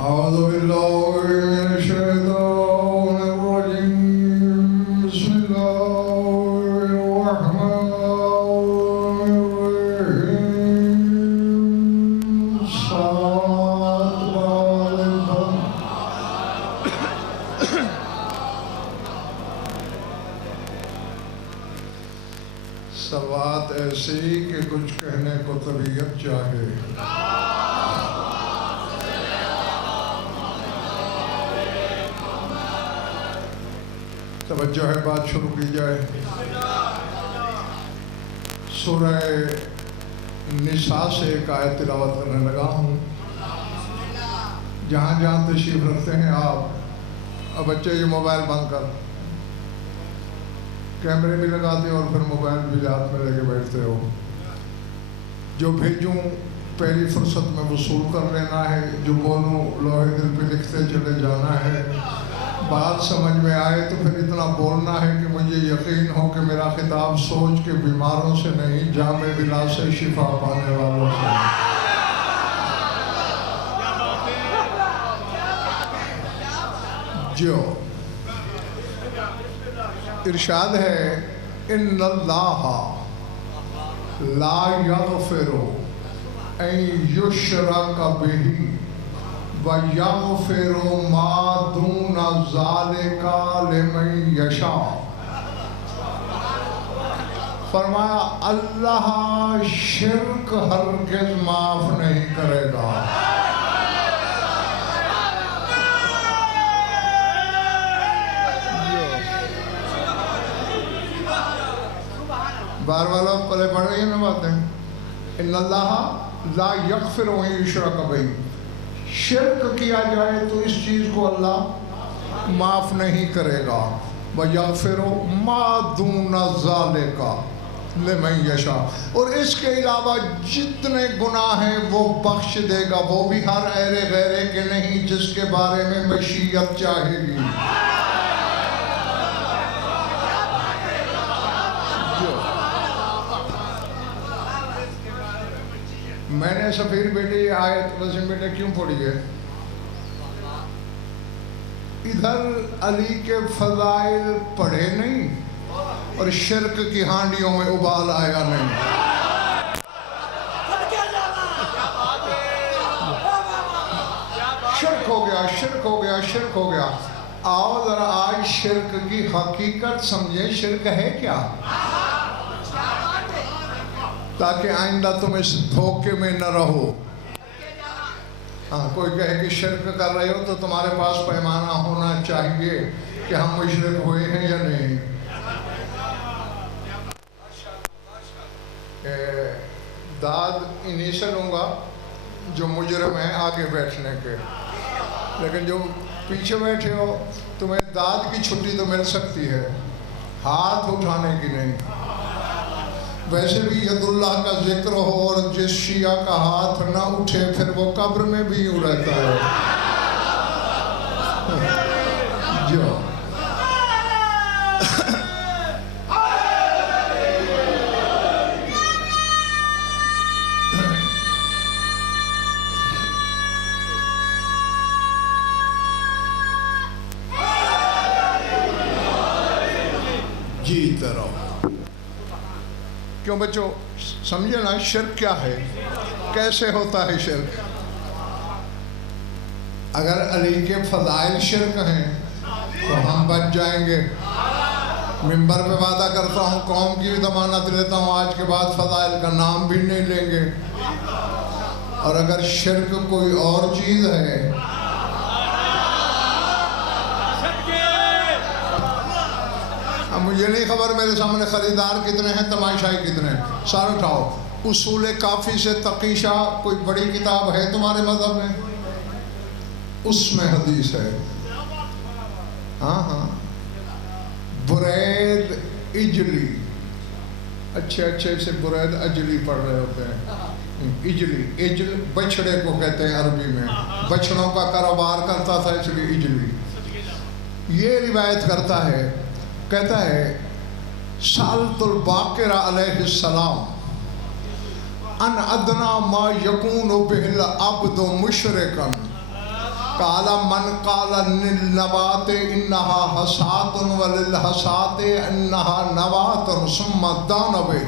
أعوذ بالله من الشيطان الرجيم بسم الله الرحمن الرحيم صلاة سوات ایسی کہ کچھ کہنے کو طبیعت چاہے توجہ ہے بات شروع کی جائے سورہ نساء سے ایک آیت تلاوت کرنے لگا ہوں جہاں جہاں تشریف رکھتے ہیں آپ اب بچے یہ موبائل بند کر کیمرے بھی لگاتے ہیں اور پھر موبائل بھی ہاتھ میں لگے بیٹھتے ہو جو بھیجوں پہلی فرصت میں وصول کر لینا ہے جو بولوں لوہے دل پہ لکھتے چلے جانا ہے بات سمجھ میں آئے تو پھر اتنا بولنا ہے کہ مجھے یقین ہو کہ میرا خطاب سوچ کے بیماروں سے نہیں جامع بلا سے شفا پانے والوں سے جو ارشاد ہے ان اللہ لا یغفر ان یشرک بہ وَيَغْفِرُ مَا دُونَ ذَلِكَ لِمَن يَشَاءُ فرمایا اللہ شرک ہرگز معاف نہیں کرے گا بار والا پلے پڑھ رہی ہیں نا باتیں ان اللہ لا یغفر ان یشرک بہ شرک کیا جائے تو اس چیز کو اللہ معاف نہیں کرے گا وَيَغْفِرُ مَا دُونَ ذَلِكَ لِمَن يَشَاءُ اور اس کے علاوہ جتنے گناہ ہیں وہ بخش دے گا وہ بھی ہر ایرے غیرے کے نہیں جس کے بارے میں مشیت چاہے گی میں نے سفیر بیٹی آیت وزن بیٹے کیوں پڑھی ہے ادھر علی کے فضائل پڑھے نہیں اور شرک کی ہانڈیوں میں ابال آیا نہیں شرک ہو گیا شرک ہو گیا شرک ہو گیا آؤ ذرا آج شرک کی حقیقت سمجھیں شرک ہے کیا تاکہ آئندہ تم اس دھوکے میں نہ رہو ہاں کوئی کہے کہ شرک کر رہے ہو تو تمہارے پاس پیمانہ ہونا چاہیے کہ ہم مشرک ہوئے ہیں یا نہیں داد انہی سے لوں گا جو مجرم ہیں آگے بیٹھنے کے لیکن جو پیچھے بیٹھے ہو تمہیں داد کی چھٹی تو مل سکتی ہے ہاتھ اٹھانے کی نہیں ویسے بھی ید اللہ کا ذکر ہو اور جس شیعہ کا ہاتھ نہ اٹھے پھر وہ قبر میں بھی یوں رہتا ہے جو جیتے رہو کیوں بچوں سمجھے نا شرک کیا ہے کیسے ہوتا ہے شرک اگر علی کے فضائل شرک ہیں تو ہم بچ جائیں گے منبر پہ وعدہ کرتا ہوں قوم کی بھی ضمانت لیتا ہوں آج کے بعد فضائل کا نام بھی نہیں لیں گے اور اگر شرک کوئی اور چیز ہے مجھے نہیں خبر میرے سامنے خریدار کتنے ہیں تماشائی کتنے ہیں سار اٹھاؤ اصول کافی سے تقیشہ کوئی بڑی کتاب ہے تمہارے مذہب میں اس میں حدیث ہے ہاں ہاں برید اجلی اچھے سے برید اجلی پڑھ رہے ہوتے ہیں اجلی اجل بچڑے کو کہتے ہیں عربی میں بچڑوں کا کاروبار کرتا تھا اس لیے اجلی یہ روایت کرتا ہے کہتا ہے سالت الباقر علیہ السلام ان ادنا ما یکون بہ العبد مشرکا قال من قال للنبات انها حسات وللحسات انها نبات ثم دان به۔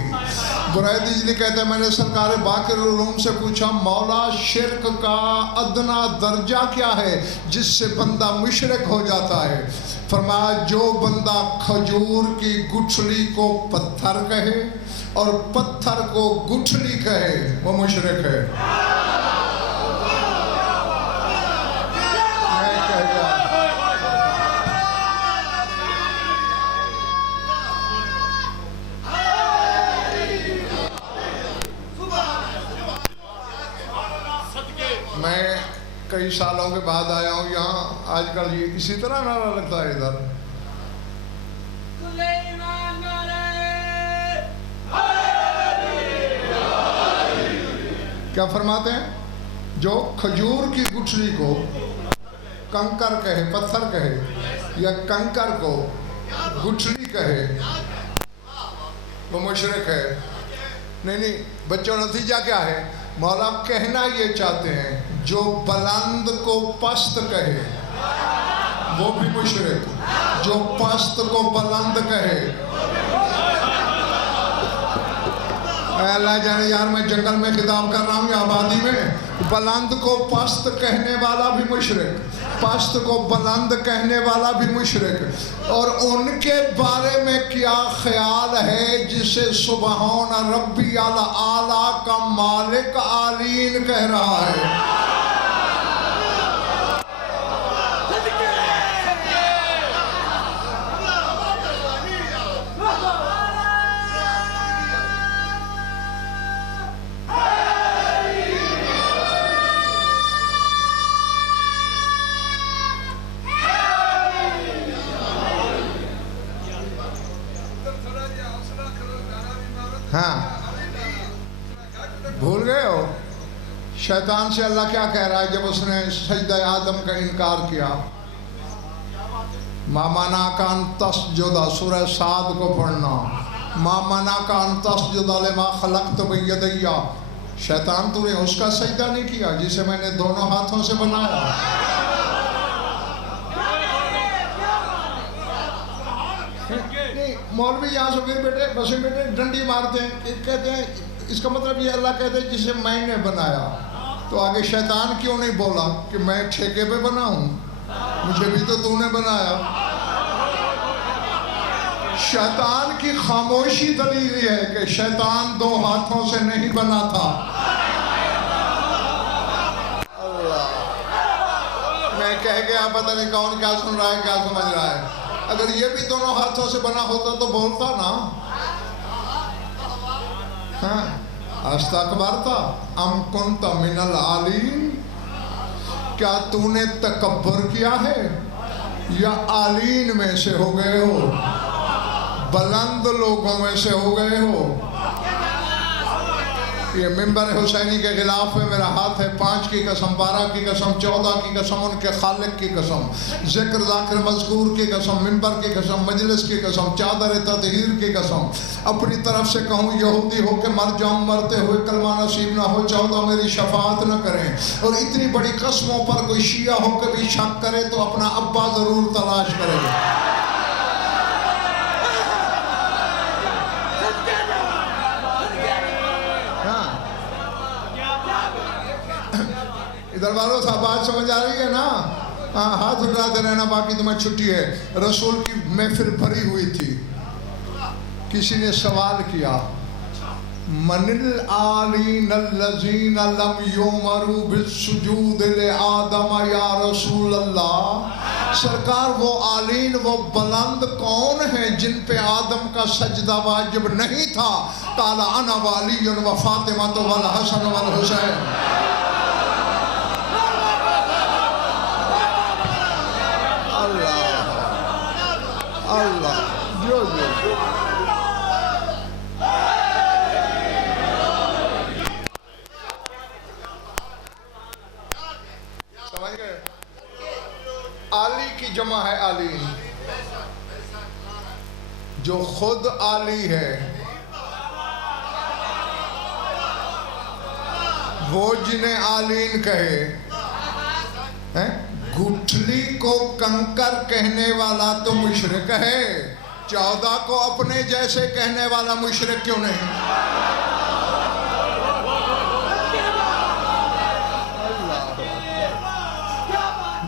برائدی جی کہتے ہیں میں نے سرکار باقر العلوم سے پوچھا مولا شرک کا ادنا درجہ کیا ہے جس سے بندہ مشرک ہو جاتا ہے؟ فرمایا جو بندہ کھجور کی گٹھلی کو پتھر کہے اور پتھر کو گٹھلی کہے وہ مشرک ہے۔ میں کئی سالوں کے بعد آیا ہوں یہاں، آج کل یہ اسی طرح نعرہ لگتا ہے ادھر۔ کیا فرماتے ہیں؟ جو کھجور کی گٹھلی کو کنکر کہے، پتھر کہے، یا کنکر کو گٹھلی کہے وہ مشرک ہے۔ نہیں بچوں نتیجہ کیا ہے؟ مولا کہنا یہ چاہتے ہیں جو بلند کو پست کہے وہ بھی مشرک، جو پست کو بلند کہے۔ اے اللہ جانے یار میں جنگل میں خطاب کر رہا ہوں یا آبادی میں، بلند کو پست کہنے والا بھی مشرک، پست کو بلند کہنے والا بھی مشرک۔ اور ان کے بارے میں کیا خیال ہے جسے سبحان ربی الاعلیٰ کا مالک آلین کہہ رہا ہے؟ ہاں بھول گئے ہو شیطان سے اللہ کیا کہہ رہا ہے جب اس نے سجدہ آدم کا انکار کیا؟ ما منعک ان تسجد، سورہ صاد کو پڑھنا، ما منعک ان تسجد لما خلقت بیدی۔ شیطان تو نے اس کا سجدہ نہیں کیا جسے میں نے دونوں ہاتھوں سے بنایا۔ مولوی یہاں سے پھر بیٹے ڈنڈی مارتے ہیں، کہتے ہیں اس کا مطلب یہ اللہ کہتے ہیں جسے میں نے بنایا۔ تو آگے شیطان کیوں نہیں بولا کہ میں ٹھیکے پہ بنا ہوں، مجھے بھی تو نے بنایا؟ شیطان کی خاموشی دلیل یہ ہے کہ شیطان دو ہاتھوں سے نہیں بنا تھا۔ میں کہہ گیا پتہ نہیں کون کیا سن رہا ہے کیا سمجھ رہا ہے۔ اگر یہ بھی دونوں ہاتھوں سے بنا ہوتا تو بولتا نا، استکبرتا ام کنت من العالین، کیا تو نے تکبر کیا ہے یا عالین میں سے ہو گئے ہو، بلند لوگوں میں سے ہو گئے ہو؟ یہ منبر حسینی کے خلاف ہے، میرا ہاتھ ہے 5 کی قسم، 12 کی قسم، 14 کی قسم، ان کے خالق کی قسم، ذکر ذاکر مذکور کی قسم، منبر کی قسم، مجلس کی قسم، چادر تطہیر کی قسم، اپنی طرف سے کہوں یہودی ہو کے مر جاؤں، مرتے ہوئے کلمہ نصیب نہ ہو، 14 میری شفاعت نہ کریں۔ اور اتنی بڑی قسموں پر کوئی شیعہ ہو کے بھی شک کرے تو اپنا ابا ضرور تلاش کرے۔ ادھر والوں سے بات سمجھ آ رہی ہے نا؟ ہاتھ اٹھاتے رہنا، باقی تمہیں چھٹی ہے۔ رسول کی محفل بھری ہوئی تھی، کسی نے سوال کیا من العالین الذین لم یؤمروا بالسجود لآدم یا رسول اللہ، سرکار وہ عالین وہ بلند کون ہیں جن پہ آدم کا سجدہ واجب نہیں تھا؟ قال انا وعلی و فاطمہ والحسن والحسین۔ اللہ جو سمجھ گئے؟ عالی کی جمع ہے عالین، جو خود عالی ہے وہ جنہیں عالین کہے ہیں۔ گٹھلی کو کنکر کہنے والا تو مشرک ہے، 14 کو اپنے جیسے کہنے والا مشرک کیوں نہیں؟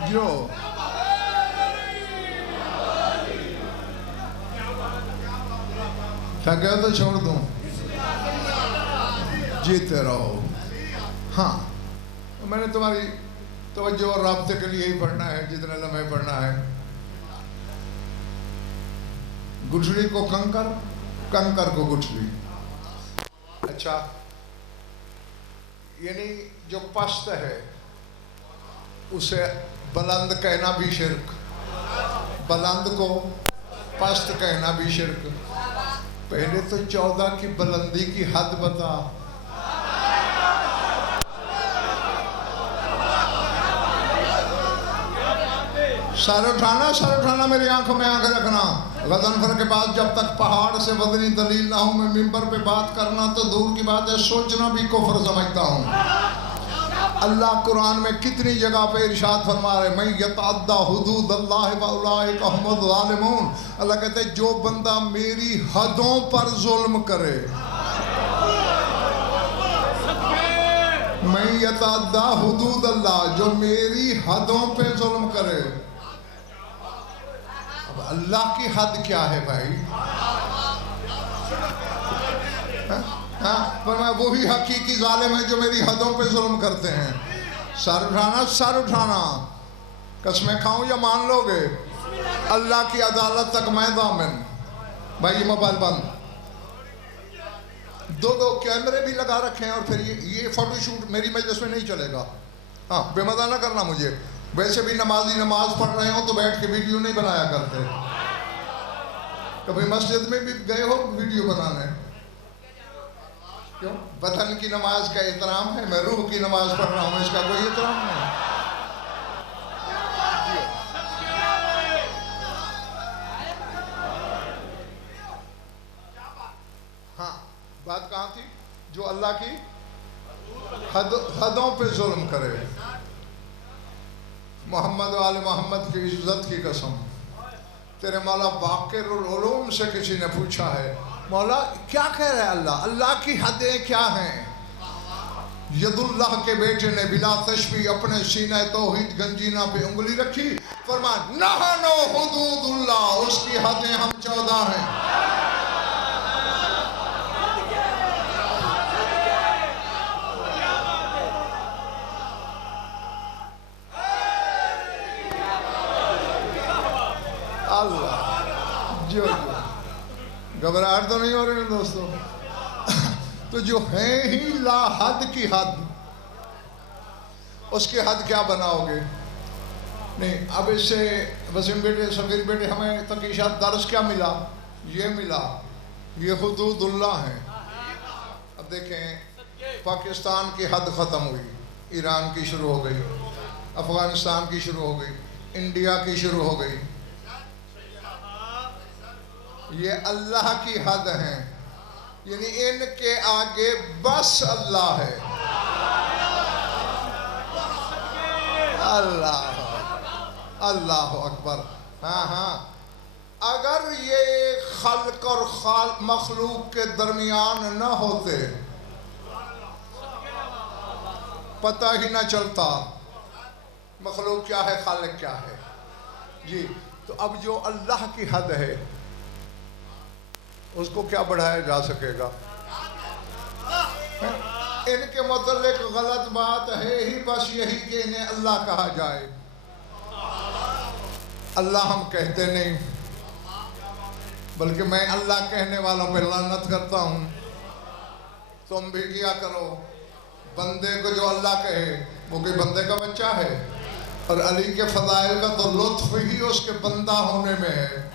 جو تھکے تو چھوڑ دوں، جیتے رہو۔ ہاں میں نے تمہاری توجہ اور رابطے کے لیے ہی پڑھنا ہے جتنے لمحے پڑھنا ہے۔ گٹھلی کو کنکر، کنکر کو گٹھلی۔ اچھا، یعنی جو پست ہے اسے بلند کہنا بھی شرک، بلند کو پست کہنا بھی شرک۔ پہلے تو 14 کی بلندی کی حد بتا۔ سر اٹھانا میری آنکھوں میں آنکھ رکھنا۔ غضنفر کے بعد جب تک پہاڑ سے وزنی دلیل نہ ہوں میں ممبر پہ بات کرنا تو دور کی بات ہے، سوچنا بھی کفر سمجھتا ہوں۔ اللہ قرآن میں کتنی جگہ پہ ارشاد فرما رہے من یتعدی حدود اللہ فاولئک هم الظالمون۔ اللہ کہتے ہیں جو بندہ میری حدوں پر ظلم کرے، من یتعدی حدود اللہ، جو میری حدوں پہ ظلم کرے۔ اب اللہ کی حد کیا ہے بھائی؟ فرمایا وہی حقیقی ظالم ہے جو میری حدوں پہ ظلم کرتے ہیں۔ سر اٹھانا، قسمیں کھاؤں یا مان لو گے؟ اللہ کی عدالت تک میں ضامن۔ بھائی یہ موبائل بند، دو کیمرے بھی لگا رکھے ہیں، اور پھر یہ فوٹو شوٹ میری مجلس میں نہیں چلے گا۔ ہاں بے مزہ نہ کرنا مجھے، ویسے بھی نمازی نماز پڑھ رہے ہوں تو بیٹھ کے ویڈیو نہیں بنایا کرتے۔ کبھی مسجد میں بھی گئے ہو ویڈیو بنانے؟ کیوں؟ بدن کی نماز کا احترام ہے، میں روح کی نماز پڑھ رہا ہوں، اس کا کوئی احترام نہیں۔ ہاں بات کہاں تھی؟ جو اللہ کی حدوں پہ ظلم کرے۔ محمد و آل محمد کی عزت کی قسم، تیرے مولا باقر العلوم سے کسی نے پوچھا ہے مولا کیا کہہ رہے اللہ، اللہ کی حدیں کیا ہیں؟ ید اللہ کے بیٹے نے بلا تشبیہ اپنے سینہ توحید گنجینہ پہ انگلی رکھی، فرمایا نحن حدود اللہ، اس کی حدیں ہم 14 ہیں۔ اللہ جو گھبراہٹ تو نہیں ہو رہی دوستو؟ تو جو ہیں ہی لا حد کی حد، اس کی حد کیا بناؤ گے؟ نہیں اب اس سے وسیم بیٹے صغیر بیٹے ہمیں تقیشات درس کیا ملا؟ یہ ملا یہ حدود اللہ ہیں۔ اب دیکھیں پاکستان کی حد ختم ہوئی، ایران کی شروع ہو گئی، افغانستان کی شروع ہو گئی، انڈیا کی شروع ہو گئی۔ یہ اللہ کی حد ہیں، یعنی ان کے آگے بس اللہ ہے۔ اللہ اکبر۔ ہاں اگر یہ خلق اور مخلوق کے درمیان نہ ہوتے پتہ ہی نہ چلتا مخلوق کیا ہے خالق کیا ہے۔ جی تو اب جو اللہ کی حد ہے اس کو کیا بڑھایا جا سکے گا؟ ان کے متعلق غلط بات ہے ہی بس یہی کہ انہیں اللہ کہا جائے۔ اللہ ہم کہتے نہیں، بلکہ میں اللہ کہنے والوں پہ لعنت کرتا ہوں۔ تم بھی کیا کرو، بندے کو جو اللہ کہے وہ کوئی بندے کا بچہ ہے، اور علی کے فضائل کا تو لطف ہی اس کے بندہ ہونے میں ہے۔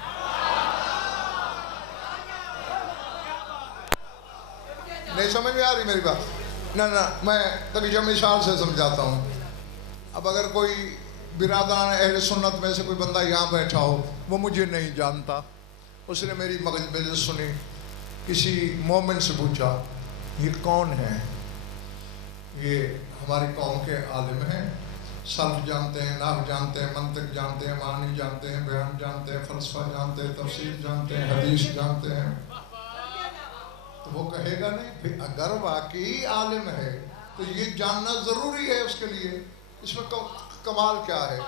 نہیں سمجھ میں آ رہی میری بات؟ نہ میں تبھی جب مثال سے سمجھاتا ہوں۔ اب اگر کوئی برادران اہل سنت میں سے کوئی بندہ یہاں بیٹھا ہو، وہ مجھے نہیں جانتا، اس نے میری مجلس سنی، کسی مومن سے پوچھا یہ کون ہے؟ یہ ہماری قوم کے عالم ہیں، صرف جانتے ہیں، نحو جانتے ہیں، منطق جانتے ہیں، معنی جانتے ہیں، بیان جانتے ہیں، فلسفہ جانتے ہیں، تفسیر جانتے ہیں، حدیث جانتے ہیں، تو وہ کہے گا نہیں اگر واقعی عالم ہے تو یہ جاننا ضروری ہے اس کے لیے، اس میں کمال کیا ہے؟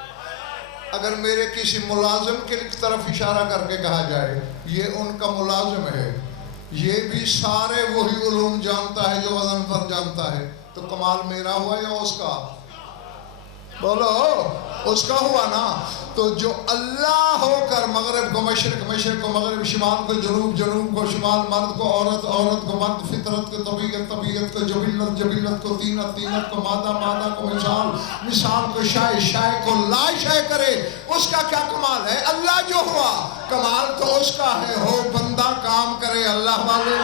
اگر میرے کسی ملازم کی طرف اشارہ کر کے کہا جائے یہ ان کا ملازم ہے، یہ بھی سارے وہی علوم جانتا ہے جو وزن پر جانتا ہے، تو کمال میرا ہوا یا اس کا؟ بولو اس کا ہوا نا۔ تو جو اللہ ہو کر مغرب کو مشرق، مشرق کو مغرب، شمال کو جنوب، جنوب کو شمال، مرد کو عورت، عورت کو مرد، فطرت کو طبیعت، طبیعت کو جبلت، جبلت کو طینت، طینت کو مادہ، مادہ کو مثال، مثال کو شے، شے کو لا شے کرے، اس کا کیا کمال ہے؟ اللہ جو ہوا کمال تو اس کا ہے، ہو بندہ کام کرے اللہ والے۔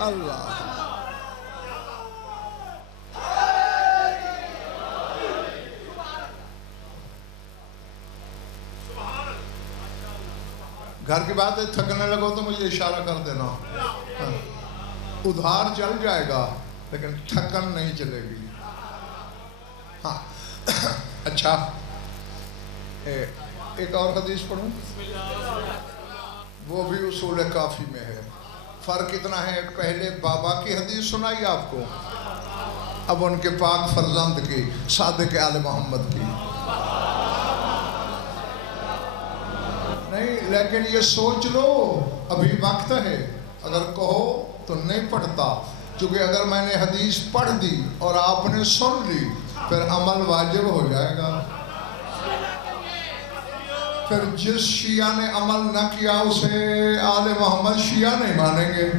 اللہ گھر کی بات ہے، تھکنے لگو تو مجھے اشارہ کر دینا، ادھار چل جائے گا لیکن تھکن نہیں چلے گی۔ ہاں اچھا ایک اور حدیث پڑھوں، وہ بھی اصول کافی میں ہے۔ فرق اتنا ہے، پہلے بابا کی حدیث سنائی آپ کو، اب ان کے پاک فرزند کی، صادق آل محمد کی۔ نہیں لیکن یہ سوچ لو ابھی وقت ہے، اگر کہو تو نہیں پڑھتا، کیونکہ اگر میں نے حدیث پڑھ دی اور آپ نے سن لی پھر عمل واجب ہو جائے گا، پھر جس شیعہ نے عمل نہ کیا اسے آل محمد شیعہ نہیں مانیں گے۔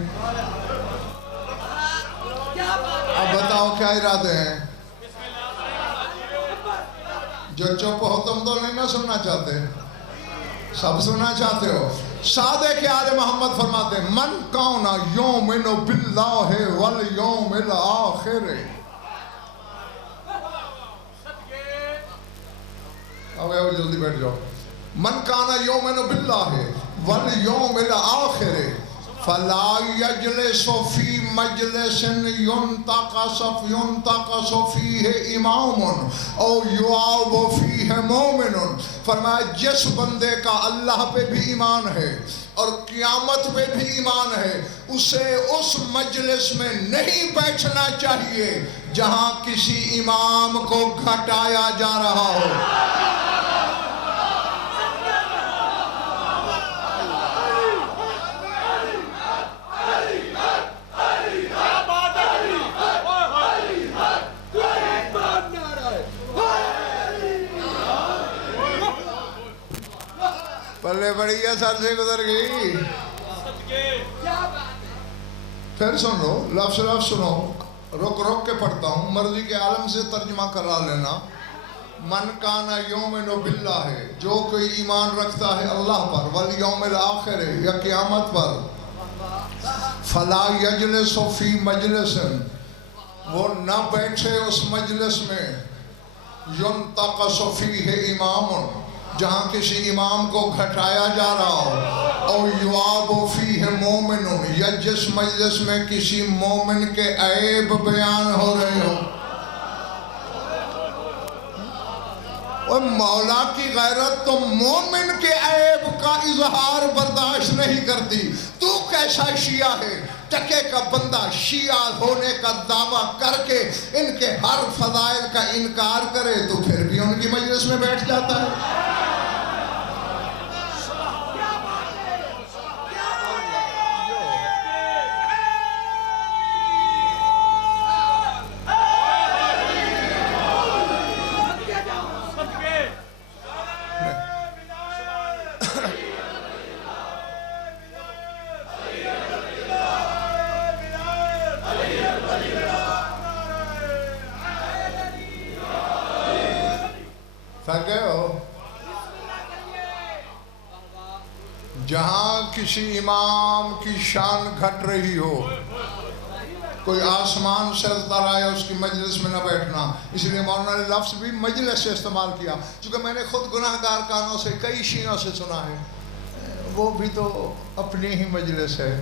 اب بتاؤ کیا ارادے ہیں؟ جو چپ ہو تم تو نہیں نہ سننا چاہتے، سب سننا چاہتے ہو۔ صادق آل محمد فرماتے ہیں من کان یؤمن باللہ والیوم الآخر، اب جلدی بیٹھ جاؤ، من کان یؤمن باللہ والیوم الآخر فلا یجلس فی مجلس ینتقص فیہ امام او یعاب فیہ مومن۔ فرمایا جس بندے کا اللہ پہ بھی ایمان ہے اور قیامت پہ بھی ایمان ہے، اسے اس مجلس میں نہیں بیٹھنا چاہیے جہاں کسی امام کو گھٹایا جا رہا ہو۔ پلے بڑی ہے، سر سے گزر گئی۔ پھر سن لو، لفظ لفظ سنو، رک رک کے پڑھتا ہوں، مرضی کے عالم سے ترجمہ کرا لینا۔ من کان یؤمن باللہ، جو کوئی ایمان رکھتا ہے اللہ پر، والیوم الآخر، یا قیامت پر، فلا یجلس فی مجلس، وہ نہ بیٹھے اس مجلس میں، ینتقص فیہ امام، جہاں کسی امام کو گھٹایا جا رہا ہو، اور یعاب فیہ مومن، یا جس مجلس میں کسی مومن کے عیب بیان ہو رہے ہو۔ اور مولا کی غیرت تو مومن کے عیب کا اظہار برداشت نہیں کرتی، تو کیسا شیعہ ہے؟ ٹکے کا بندہ شیعہ ہونے کا دعویٰ کر کے ان کے ہر فضائل کا انکار کرے تو پھر بھی ان کی مجلس میں بیٹھ جاتا ہے۔ جہاں کسی امام کی شان گھٹ رہی ہو، کوئی آسمان سے اتر آئے اس کی مجلس میں نہ بیٹھنا۔ اس لیے مولانا نے لفظ بھی مجلس سے استعمال کیا، چونکہ میں نے خود گناہگار کانوں سے کئی شیعوں سے سنا ہے، وہ بھی تو اپنی ہی مجلس ہے،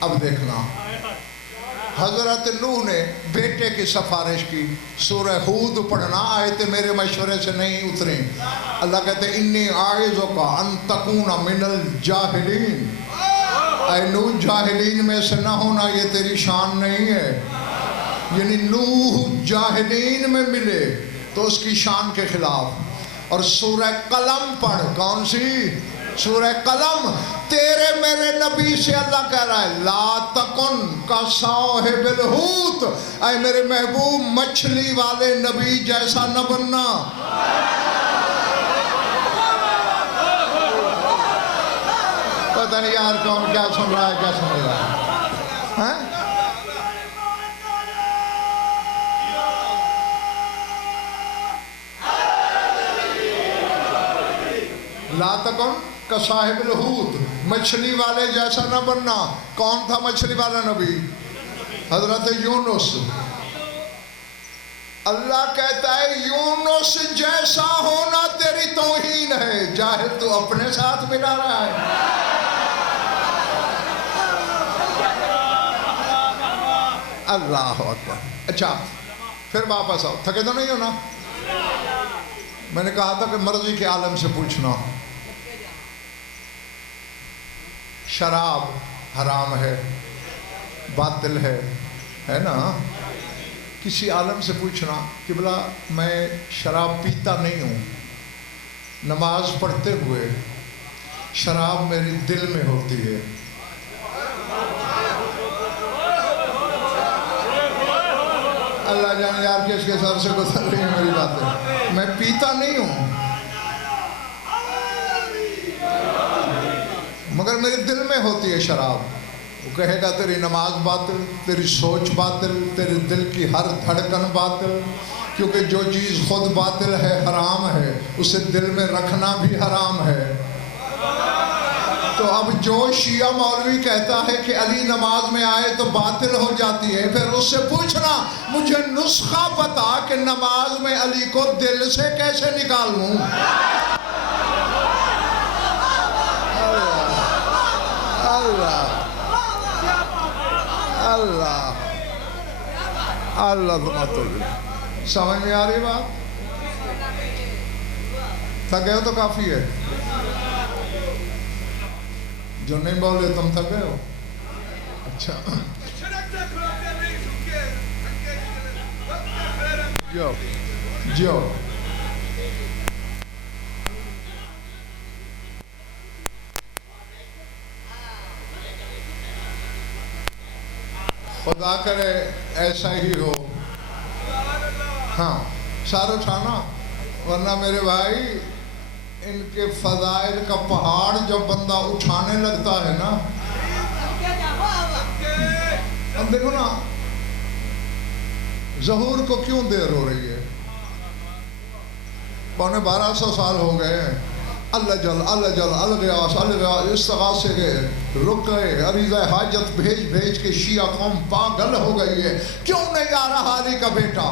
اب دیکھنا، حضرت نوح نے بیٹے کی سفارش کی، سورہ ہود پڑھنا، آیت میرے مشورے سے نہیں اتری۔ اللہ کہتے انی اعوذک ان تکون من الجاہلین، اے نوح جاہلین میں سے نہ ہونا، یہ تیری شان نہیں ہے۔ یعنی نوح جاہلین میں ملے تو اس کی شان کے خلاف۔ اور سورہ قلم پڑھ، کون سی؟ سورہ قلم، تیرے میرے نبی سے اللہ کہہ رہا ہے لا تکن کا صاحب الحوت، اے میرے محبوب مچھلی والے نبی جیسا نہ بننا۔ پتہ نہیں یار کون کیا سن رہا ہے، کیا سن رہا ہے؟ لا تکن کا صاحب الحوت، مچھلی والے جیسا نہ بننا۔ کون تھا مچھلی والا نبی؟ حضرت یونس۔ اللہ کہتا ہے یونس جیسا ہونا تیری توہین ہے، جاہل تو اپنے ساتھ ملا رہا ہے۔ اللہ اکبر۔ اچھا پھر واپس آؤ، تھکے تو نہیں ہو نا؟ میں نے کہا تھا کہ مرضی کے عالم سے پوچھنا۔ شراب حرام ہے، باطل ہے نا؟ کسی عالم سے پوچھنا کہ بلا میں شراب پیتا نہیں ہوں، نماز پڑھتے ہوئے شراب میری دل میں ہوتی ہے، اللہ جانے یار کس کے سر سے گزر رہی ہے میری باتیں، میں پیتا نہیں ہوں مگر میرے دل میں ہوتی ہے شراب۔ وہ کہے گا تیری نماز باطل، تیری سوچ باطل، تیرے دل کی ہر دھڑکن باطل، کیونکہ جو چیز خود باطل ہے، حرام ہے، اسے دل میں رکھنا بھی حرام ہے۔ تو اب جو شیعہ مولوی کہتا ہے کہ علی نماز میں آئے تو باطل ہو جاتی ہے، پھر اس سے پوچھنا مجھے نسخہ بتا کہ نماز میں علی کو دل سے کیسے نکالوں۔ اللہ سمجھ میں آ رہی بات؟ تھک گئے ہو تو کافی ہے، جو نہیں بولے تم تھک گئے ہو۔ اچھا جو خدا کرے ایسا ہی ہو۔ ہاں سار اٹھانا، ورنہ میرے بھائی ان کے فضائل کا پہاڑ جب بندہ اٹھانے لگتا ہے نا، اب دیکھو نا ظہور کو کیوں دیر ہو رہی ہے؟ 1200 سال ہو گئے ہیں، اللہ جل الغیاس استغاثے گئے، رک گئے، عریضہ حاجت بھیج کے شیعہ قوم پاگل ہو گئی ہے۔ کیوں نہیں آ رہا علی کا بیٹا؟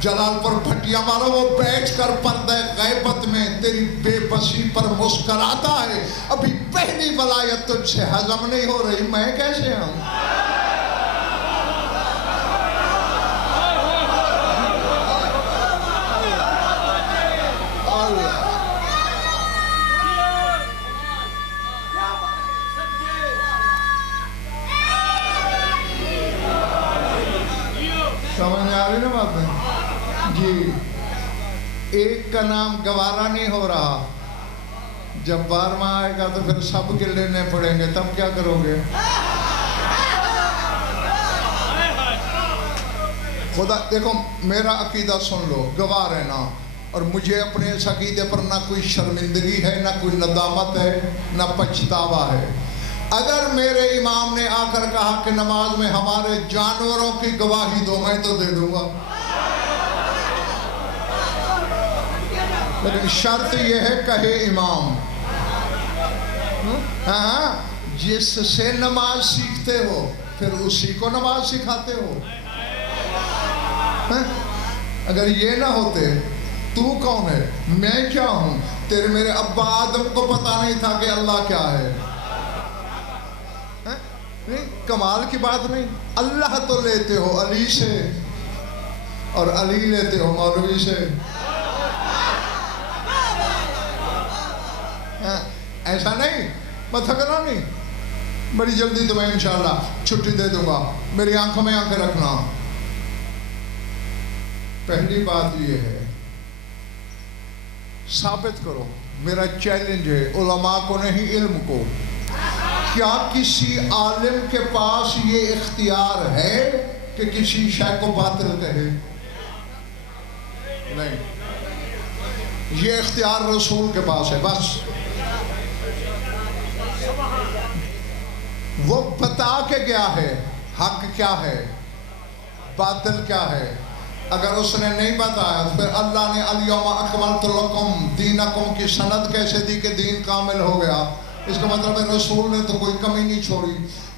جلال پر پھٹیا مارو، وہ بیٹھ کر پردہ غیبت میں تیری بے بسی پر مسکراتا ہے۔ ابھی پہلی ولایت تجھ سے ہضم نہیں ہو رہی، میں کیسے ہوں؟ سمجھ میں آ رہی نا بات ہے؟ جی ایک کا نام گوارا نہیں ہو رہا، جب 12واں آئے گا تو پھر سب کے لینے پڑیں گے، تب کیا کرو گے؟ خدا دیکھو میرا عقیدہ سن لو، گوار ہے نا، اور مجھے اپنے اس عقیدے پر نہ کوئی شرمندگی ہے، نہ کوئی ندامت ہے، نہ پچھتاوا ہے۔ اگر میرے امام نے آ کر کہا کہ نماز میں ہمارے جانوروں کی گواہی دو، میں تو دے دوں گا، لیکن شرط یہ ہے کہے امام۔ ہاں جس سے نماز سیکھتے ہو پھر اسی کو نماز سکھاتے ہو۔ اگر یہ نہ ہوتے تو کون ہے، میں کیا ہوں، تیرے میرے ابا آدم کو پتا نہیں تھا کہ اللہ کیا ہے، نہیں کمال کی بات نہیں. اللہ تو لیتے ہو علی سے اور علی لیتے ہو مولوی سے. ایسا نہیں، میں تھکنا نہیں. بڑی جلدی تمہیں انشاءاللہ چھٹی دے دوں گا، میری آنکھوں میں آنکھیں رکھنا. پہلی بات یہ ہے، ثابت کرو. میرا چیلنج ہے علماء کو نہیں، علم کو. کیا کسی عالم کے پاس یہ اختیار ہے کہ کسی شے کو باطل کہے؟ نہیں، یہ اختیار رسول کے پاس ہے. بس وہ بتا کے گیا ہے حق کیا ہے، باطل کیا ہے. اگر اس نے نہیں بتایا تو پھر اللہ نے الیوم اکملت لکم دینکم کی سند کیسے دی کہ دین کامل ہو گیا؟ اس کا مطلب ہے رسول نے تو کوئی کمی نہیں چھوڑی.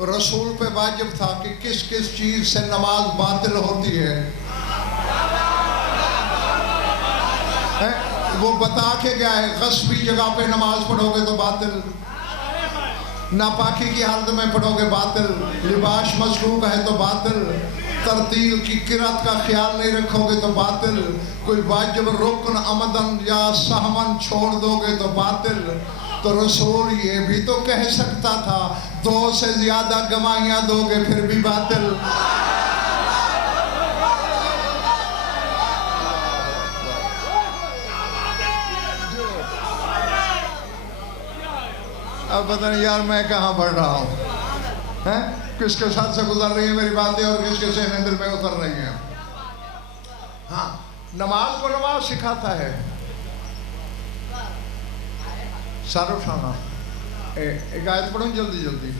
رسول پہ واجب تھا کہ کس کس چیز سے نماز باطل ہوتی ہے. وہ بتا کے گیا ہے غصبی جگہ پہ نماز پڑھو گے تو باطل، ناپاکی کی حالت میں پڑھو گے باطل، لباس مسلوق ہے تو باطل، ترتیل کی قرات کا خیال نہیں رکھو گے تو باطل، کوئی واجب رکن عمدن یا سہمن چھوڑ دو گے تو باطل. تو رسول یہ بھی تو کہہ سکتا تھا 2 سے زیادہ گواہیاں دو گے پھر بھی باطل. اب پتہ نہیں یار میں کہاں بڑھ رہا ہوں، کس کے ساتھ سے گزر رہی ہیں میری باتیں اور کس کے ذہن دل میں اتر رہی ہیں. ہاں، نماز کو نماز سکھاتا ہے. سارو شانہ ایک آیت پڑھوں جلدی جلدی،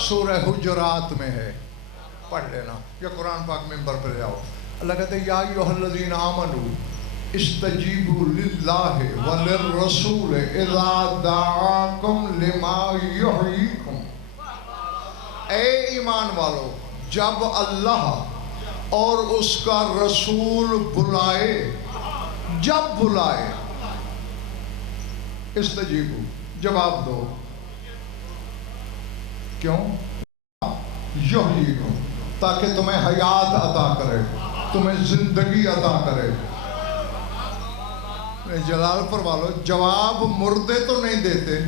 سورہ حجرات میں ہے، پڑھ لینا یا قرآن پاک ممبر پر جاؤ. اللہ کہتے ہیں یا ایھا الذین آمنوا استجیبوا للہ وللرسول اذا دعاکم لما یحییکم. اے ایمان والو، جب اللہ اور اس کا رسول بلائے، جب بلائے، استجیبو جواب دو. کیوں؟ یحییکم، تاکہ تمہیں حیات عطا کرے، تمہیں زندگی عطا کرے. جلال پر والو، جواب مردے تو نہیں دیتے،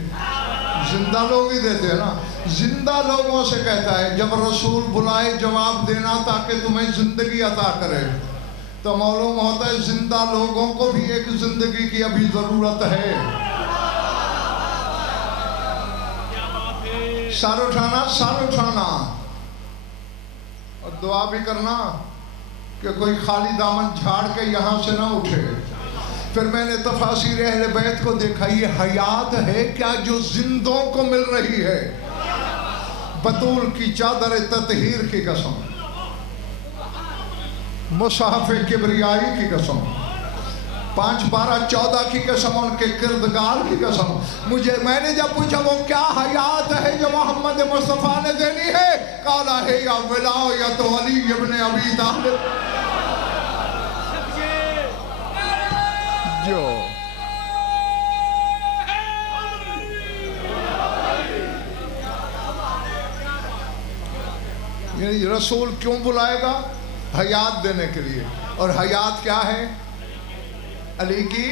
زندہ لوگ ہی دیتے ہیں نا. زندہ لوگوں سے کہتا ہے جب رسول بلائے جواب دینا تاکہ تمہیں زندگی عطا کرے. تو معلوم ہوتا ہے زندہ لوگوں کو بھی ایک زندگی کی ابھی ضرورت ہے. سر اٹھانا اور دعا بھی کرنا کہ کوئی خالی دامن جھاڑ کے یہاں سے نہ اٹھے. پھر میں نے تفاسیر اہل بیت کو دیکھا، یہ حیات ہے کیا جو زندوں کو مل رہی ہے؟ بطول کی چادر تطہیر کی قسم، مصحف کبریائی کی قسم، 5 12 14 کی قسم، ان کے کردگار کی قسم. میں نے جب پوچھا وہ کیا حیات ہے جو محمد مصطفیٰ نے دینی ہے، قالا ہے یا ولایت علی ابن ابی طالب. جو یعنی رسول کیوں بلائے گا؟ حیات دینے کے لیے. اور حیات کیا ہے؟ علی کی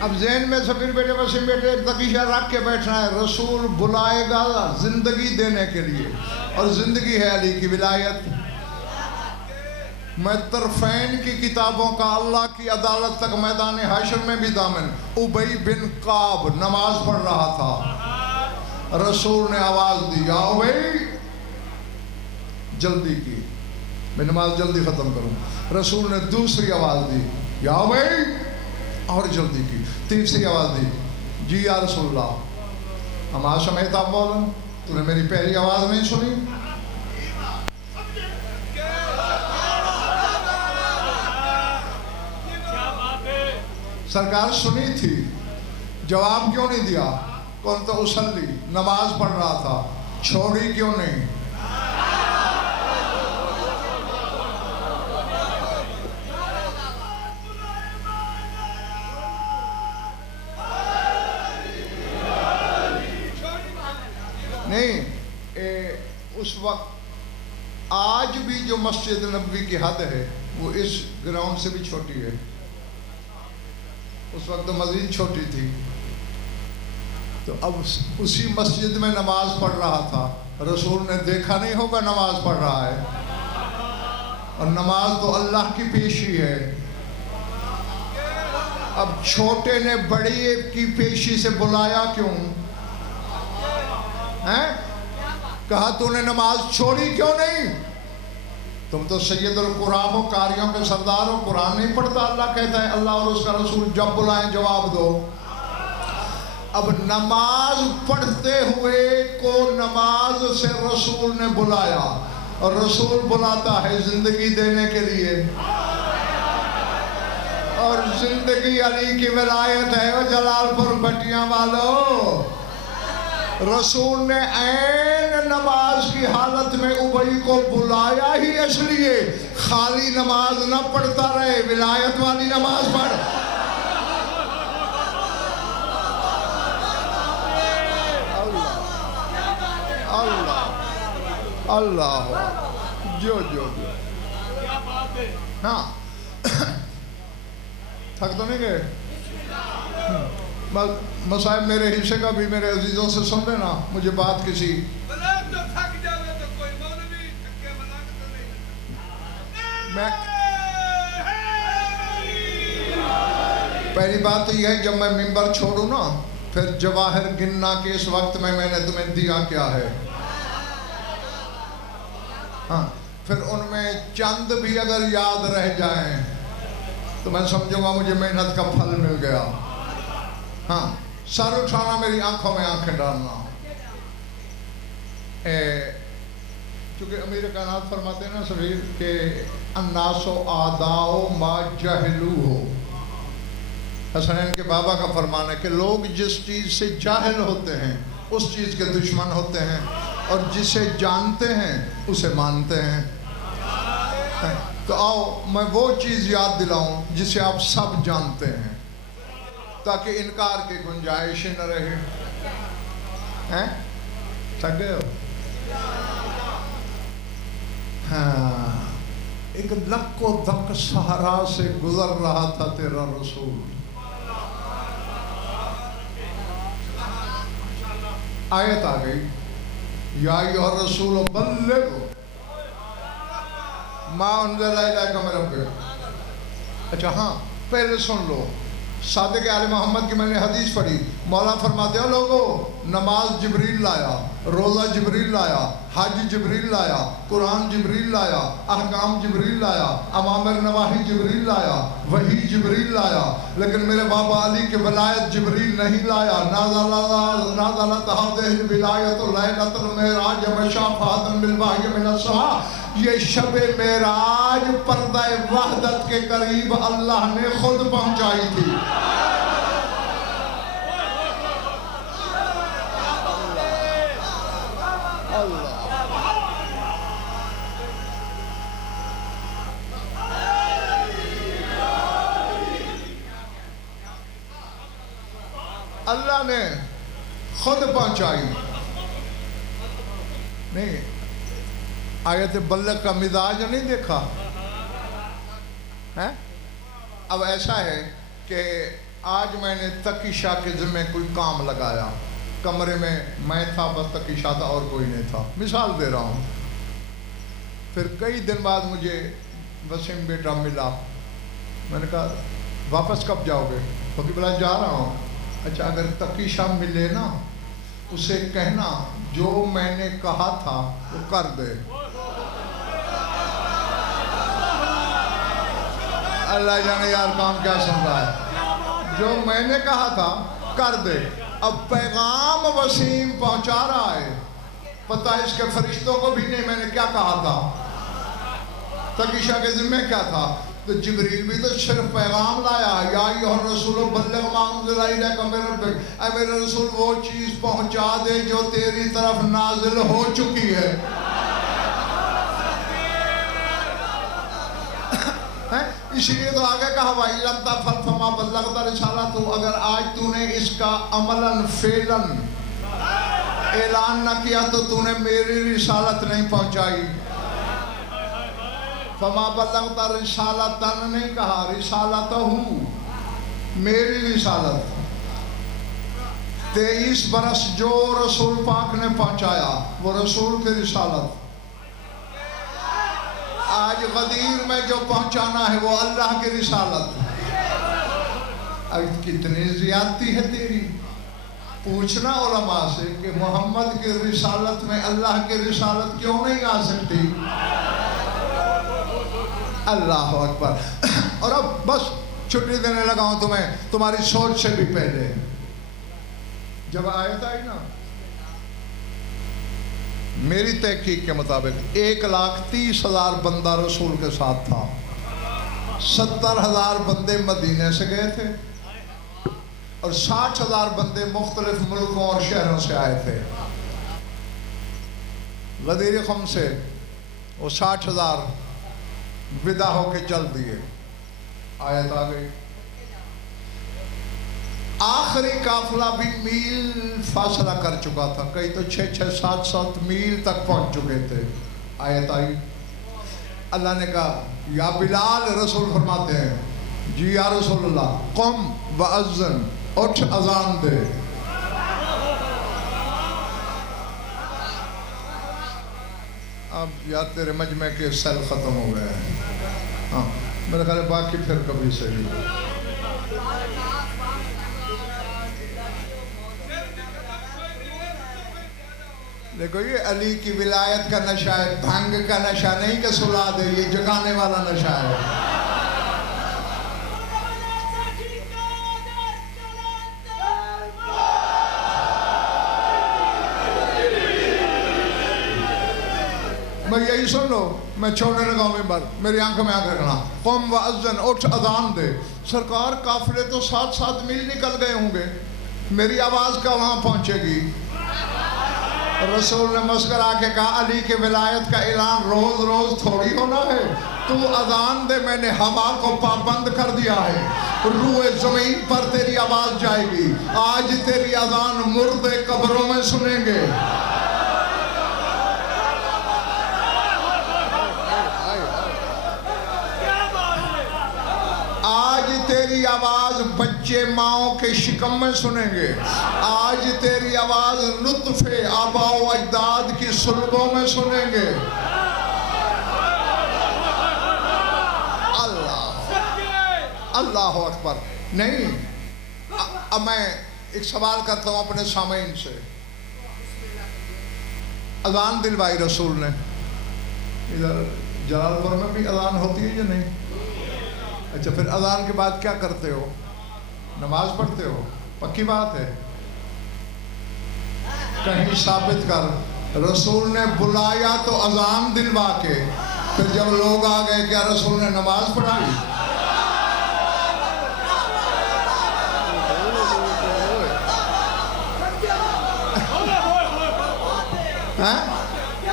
اب ذہن میں سفیر بیٹے وسیم بیٹے ایک تقیشہ رکھ کے بیٹھنا ہے. رسول بلائے گا زندگی دینے کے لیے، اور زندگی ہے علی کی ولایت. میں طرفین کی کتابوں کا اللہ کی عدالت تک میدان حشر میں بھی دامن. ابی بن کعب نماز پڑھ رہا تھا، رسول نے آواز دی یا ابی، جلدی کی، میں نماز جلدی ختم کروں. رسول نے دوسری آواز دی یا ابی، اور جلدی کی. تیسری آواز دی جی یا رسول اللہ. اما سمیت آپ بولا، تو نے میری پہلی آواز نہیں سنی؟ سرکار سنی تھی، جواب کیوں نہیں دیا؟ کون تو اسلی، نماز پڑھ رہا تھا، چھوڑی کیوں نہیں؟ اس وقت آج بھی جو مسجد نبوی کی حد ہے وہ اس گراؤنڈ سے بھی چھوٹی ہے، اس وقت تو مزید چھوٹی تھی. تو اب اسی مسجد میں نماز پڑھ رہا تھا، رسول نے دیکھا نہیں ہوگا نماز پڑھ رہا ہے، اور نماز تو اللہ کی پیشی ہے. اب چھوٹے نے بڑی کی پیشی سے بلایا کیوں؟ کہا تو نے نماز چھوڑی کیوں نہیں؟ تم تو سید القرآن ہو، قاریوں کے سردار ہو، قرآن نہیں پڑھتا؟ اللہ کہتا ہے اللہ اور اس کا رسول جب بلائیں جواب دو. اب نماز پڑھتے ہوئے کو نماز سے رسول نے بلایا، اور رسول بلاتا ہے زندگی دینے کے لیے، اور زندگی علی کی ولایت ہے. جلال پور بٹیاں والو، رسول نے عین نماز کی حالت میں ابئی کو بلایا ہی اس لیے خالی نماز نہ پڑھتا رہے، ولایت والی نماز پڑھ. اللہ اللہ جو ہاں تھک تو نہیں گئے؟ مصائب میرے حصے کا بھی میرے عزیزوں سے سن لینا. مجھے بات کسی میں پہلی بات تو یہ ہے، جب میں ممبر چھوڑوں نا پھر جواہر گننا کہ اس وقت میں نے تمہیں دیا کیا ہے. ہاں پھر ان میں چند بھی اگر یاد رہ جائیں تو میں سمجھوں گا مجھے محنت کا پھل مل گیا. ہاں سر اٹھانا، میری آنکھوں میں آنکھیں ڈالنا. چونکہ امیر کائنات فرماتے ہیں نا سبیر کہ الناس اعداء ما جہلوہ. حسنین کے بابا کا فرمان ہے کہ لوگ جس چیز سے جاہل ہوتے ہیں اس چیز کے دشمن ہوتے ہیں، اور جسے جانتے ہیں اسے مانتے ہیں. تو آؤ میں وہ چیز یاد دلاؤں جسے آپ سب جانتے ہیں تاکہ انکار کی گنجائش نہ رہے. تھک گئے ہو؟ ہاں ایک لک و دک صحرا سے گزر رہا تھا تیرا رسول. آیت آ گئی یا ایھا الرسول بلغ ما انزل الیک من ربک. اچھا ہاں پہلے سن لو، صادق آل محمد کی میں نے حدیث پڑھی. مولا فرماتے ہیں لوگو نماز جبریل لایا، روزہ جبریل لایا، حج جبریل لایا، قرآن جبریل لایا، احکام جبریل لایا، اوامر نواہی جبریل لایا، وحی جبریل لایا، لیکن میرے بابا علی کی ولایت جبریل نہیں لایا. نازلت ہذہ الولایۃ لیلۃ المعراج مشافہۃ بالوحی من السماء. یہ شب معراج پردہ وحدت کے قریب اللہ نے خود پہنچائی تھی. اللہ نے خود پہنچائی. نہیں آیت بلغ کا مزاج نہیں دیکھا ہے؟ اب ایسا ہے کہ آج میں نے تقی شاہ کے ذمہ کوئی کام لگایا، کمرے میں تھا بس، تقی شاہ تھا اور کوئی نہیں تھا، مثال دے رہا ہوں. پھر کئی دن بعد مجھے وسیم بیٹا ملا. میں نے کہا واپس کب جاؤ گے؟ کیونکہ بلا جا رہا ہوں. اچھا اگر تقی شاہ ملے نا اسے کہنا جو میں نے کہا تھا وہ کر دے. اللہ جانے یار کام کیا سن رہا ہے. جو میں نے کہا تھا کر دے. اب پیغام وسیم پہنچا رہا ہے، پتہ اس کے فرشتوں کو بھی نہیں میں نے کیا کہا تھا، تقی شاہ کے ذمہ کیا تھا. تو جبریل بھی تو صرف پیغام لایا، یا ایھا الرسول بلغ ما انزل الیک من ربک. اے میرے رسول وہ چیز پہنچا دے جو تیری طرف نازل ہو چکی ہے. اسی لیے تو آگے کہا وَإِن لَمْ تَفْعَلْ فَمَا بَلَّغْتَ رِسَالَتَهُ. اگر آج تو نے اس کا عملاً فعلاً اعلان نہ کیا تو تو نے میری رسالت نہیں پہنچائی. فما بلغت رسالتن نہیں کہا، رسالتہ، میری رسالت. 23 برس جو رسول پاک نے پہنچایا وہ رسول کی رسالت. آج غدیر میں جو پہنچانا ہے وہ اللہ کی رسالت. اب کتنی زیادتی ہے تیری. پوچھنا علماء سے کہ محمد کی رسالت میں اللہ کی رسالت کیوں نہیں آ سکتی. اللہ اکبر. اور اب بس چھٹی دینے لگا ہوں تمہیں تمہاری سوچ سے بھی پہلے. جب آیت آئی نا، میری تحقیق کے مطابق 1,30,000 بندہ رسول کے ساتھ تھا. 70,000 بندے مدینے سے گئے تھے اور 60,000 بندے مختلف ملکوں اور شہروں سے آئے تھے. غدیر خم سے وہ 60,000 ودا ہو کے چل دیے. آیت آ گئی. آخری قافلہ بھی میل فاصلہ کر چکا تھا، کئی تو 6-6 7-7 میل تک پہنچ چکے تھے. آیت آئی. اللہ نے کہا یا بلال، رسول فرماتے ہیں جی یا رسول اللہ، قم وأذن، اٹھ اذان دے. اب یا تیرے مجمع کے سیل ختم ہو گئے ہیں. ہاں میرے خیال ہے باقی پھر کبھی صحیح. دیکھو یہ علی کی ولایت کا نشہ ہے، بھنگ کا نشہ نہیں کہ سلا دے، یہ جگانے والا نشہ ہے. میں یہی سن لو، میں چھوڑنے لگا ہوں ممبر، میری آنکھوں میں آنکھ رکھنا. قم وأذن، اٹھ اذان دے. سرکار قافلے تو 7-7 میل نکل گئے ہوں گے، میری آواز کا وہاں پہنچے گی. رسول نے مسکرا کے کہا علی کے ولایت کا اعلان روز روز تھوڑی ہونا ہے. تو اذان دے، میں نے ہوا کو پابند کر دیا ہے، روئے زمین پر تیری آواز جائے گی. آج تیری اذان مردے قبروں میں سنیں گے. آج تیری آواز بچے ماؤں کے شکم میں سنیں گے. آج تیری آواز نطفے آباء و اجداد کی صلبوں میں سنیں گے. اللہ اکبر. نہیں، اب میں ایک سوال کرتا ہوں اپنے سامعین سے. اذان دلوائی رسول نے. ادھر جلال پور میں بھی اذان ہوتی ہے یا نہیں؟ اچھا، پھر اذان کے بعد کیا کرتے ہو؟ نماز پڑھتے ہو؟ پکی بات ہے؟ کہیں ثابت کر. رسول نے بلایا تو اذان دلوا کے، پھر جب لوگ آ گئے کیا رسول نے نماز پڑھائی؟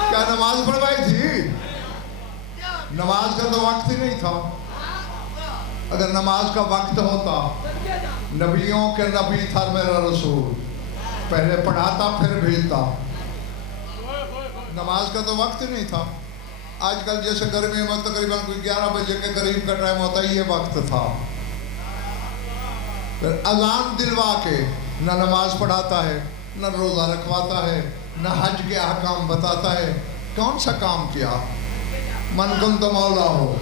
کیا نماز پڑھوائی تھی؟ نماز کا تو وقت ہی نہیں تھا. اگر نماز کا وقت ہوتا، نبیوں کے نبی تھا میرا رسول، پہلے پڑھاتا پھر بھیجتا. نماز کا تو وقت ہی نہیں تھا. آج کل جیسے گرمی میں تقریباً کوئی 11 بجے کے قریب کا ٹائم ہوتا ہے، یہ وقت تھا. پھر اذان دلوا کے نہ نماز پڑھاتا ہے، نہ روزہ رکھواتا ہے، نہ حج کے احکام بتاتا ہے. کون سا کام کیا؟ من کنت مولا ہو.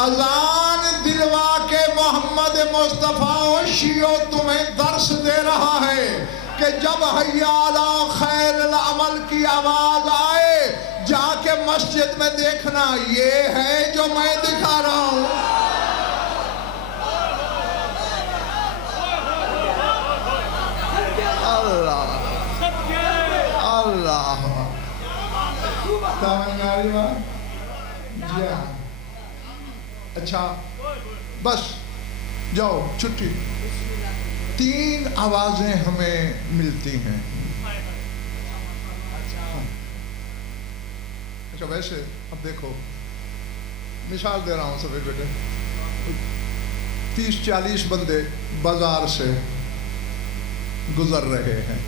اذان دلوا کے محمد مصطفیٰ شیعو تمہیں درس دے رہا ہے کہ جب حی علی خیر العمل کی آواز آئے، جا کے مسجد میں دیکھنا یہ ہے جو میں دکھا رہا ہوں. اللہ اللہ. اچھا بس جاؤ چھٹی. 3 آوازیں ہمیں ملتی ہیں. اچھا ویسے اب دیکھو، مثال دے رہا ہوں سبھی بیٹے. 30-40 بندے بازار سے گزر رہے ہیں.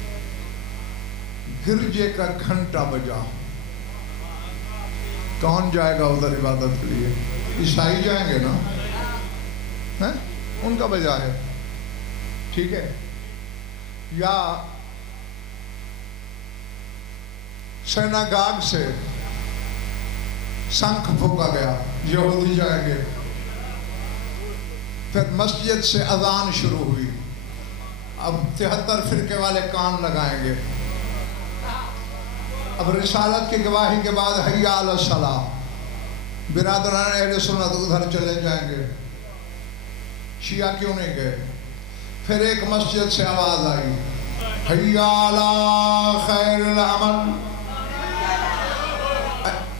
گرجے کا گھنٹہ بجا، کون جائے گا ادھر عبادت کے لیے؟ عیسائی جائیں گے نا، ان کا بجا ہے، ٹھیک ہے؟ یا سیناگاگ سے شنکھ پھونکا گیا، یہودی جائیں گے۔ پھر مسجد سے اذان شروع ہوئی، اب 73 فرقے والے کان لگائیں گے۔ اب رسالت کی گواہی کے بعد حی علی الصلاۃ، برادران اہل سنت ادھر چلے جائیں گے، شیعہ کیوں نہیں گئے؟ پھر ایک مسجد سے آواز آئی، حی علی خیر العمل،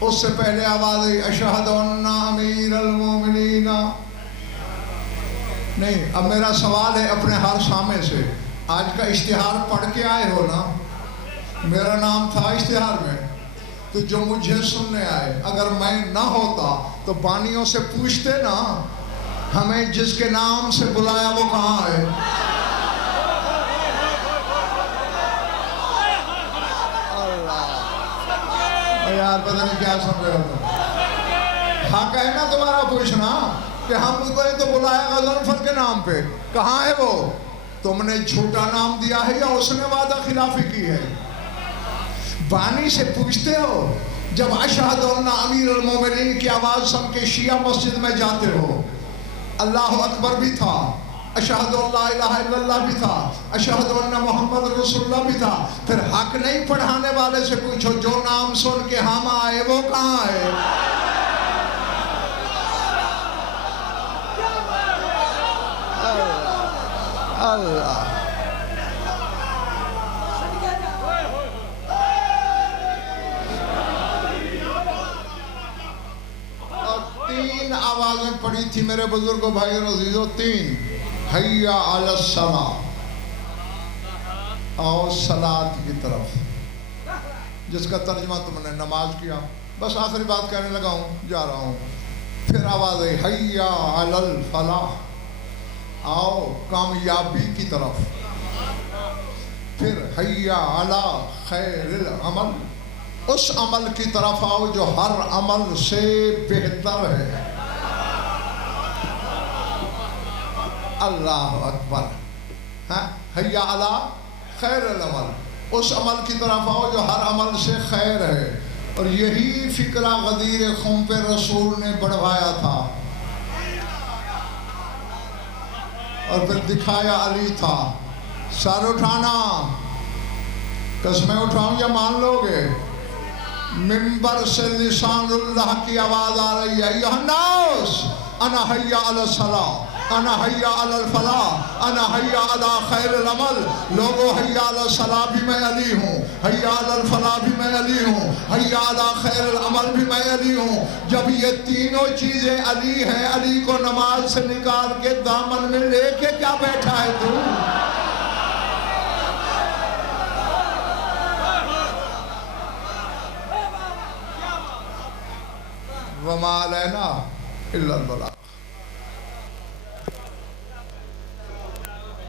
اس سے پہلے آواز آئی اشہد ان امیر المومنین۔ نہیں، اب میرا سوال ہے اپنے ہر سامنے سے، آج کا اشتہار پڑھ کے آئے ہو نا؟ میرا نام تھا اشتہار میں، تو جو مجھے سننے آئے، اگر میں نہ ہوتا تو بانیوں سے پوچھتے نا، ہمیں جس کے نام سے بلایا وہ کہاں ہے؟ یار پتہ نہیں کیا سمجھ رہے ہو؟ حق ہے نا تمہارا پوچھنا کہ ہم کو تو بلایا غضنفر کے نام پہ، کہاں ہے وہ؟ تم نے جھوٹا نام دیا ہے یا اس نے وعدہ خلافی کی ہے؟ بانی سے پوچھتے ہو؟ جب اشہد ان امیر المومنین کی آواز سن کے شیعہ مسجد میں جاتے ہو، اللہ اکبر بھی تھا، اشہد ان لا الہ الا اللہ بھی تھا، اشہد ان محمد رسول اللہ بھی تھا، پھر حق نہیں پڑھانے والے سے پوچھو جو نام سن کے ہم آئے وہ کہاں ہے؟ اللہ اور 3 آوازیں پڑھی تھی میرے بزرگوں بھائی اور عزیزوں، 3 حی علی الصلاۃ، آؤ صلاۃ کی طرف، جس کا ترجمہ تم نے نماز کیا۔ بس آخری بات کہنے لگا ہوں، جا رہا ہوں۔ پھر آواز آئی حی علی الفلاح، آؤ کامیابی کی طرف۔ پھر حی علی خیر العمل، اس عمل کی طرف آؤ جو ہر عمل سے بہتر ہے۔ اللہ اکبر، حی علی خیر العمل، اس عمل کی طرف آؤ جو ہر عمل سے خیر ہے۔ اور یہی فکرہ غدیر خم پہ رسول نے بڑھوایا تھا، اور پھر دکھایا علی تھا۔ سر اٹھانا، قسمیں اٹھاؤں یا مان لو گے؟ منبر سے لسان اللہ کی آواز آ رہی ہے، ایھا الناس انا حی علی الصلاۃ، انا حی علی الفلاح، انا حی علی خیر العمل۔ لوگو حی علی الصلاۃ بھی میں علی ہوں، حی علی الفلاح بھی میں علی ہوں، حی علی خیر العمل بھی میں علی ہوں۔ جب یہ تینوں چیزیں علی ہیں، علی کو نماز سے نکال کے دامن میں لے کے کیا بیٹھا ہے تو؟ وما علینا الا البلاغ۔